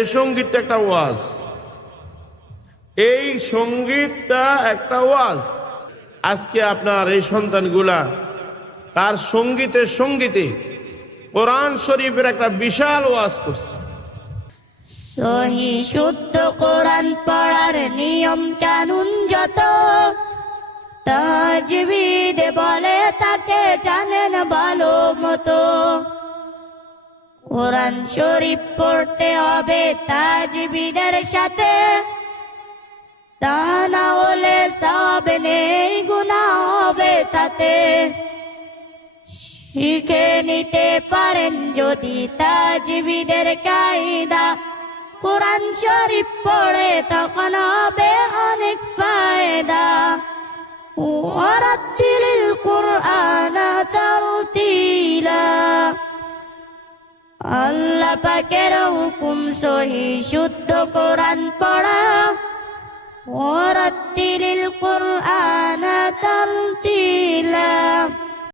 এই সঙ্গীতটা একটা ওয়াজ। এই সঙ্গীতটা একটা ওয়াজ। আজকে আপনার এই সন্তানগুলা তার সঙ্গীতে সঙ্গীতে কোরআন শরীফের একটা বিশাল ওয়াজ করছে। সহি শুদ্ধ কোরআন পড়ার নিয়ম কানুন যত তাজবিদ কোরআন শরীফ পড়তে হবে তাজবিদের সাথে। তা না হলে সব নেই গুণা হবে তাতে। শিখে নিতে পারেন যদি তাজবিদের কায়দা। কোরআন শরীফ পড়ে তখন হবে অনেক ফায়দা। ও আল্লাহ পাকের হুকুম সহি শুদ্ধ কোরআন পড়া। ওরত্তিলিল কোরআন।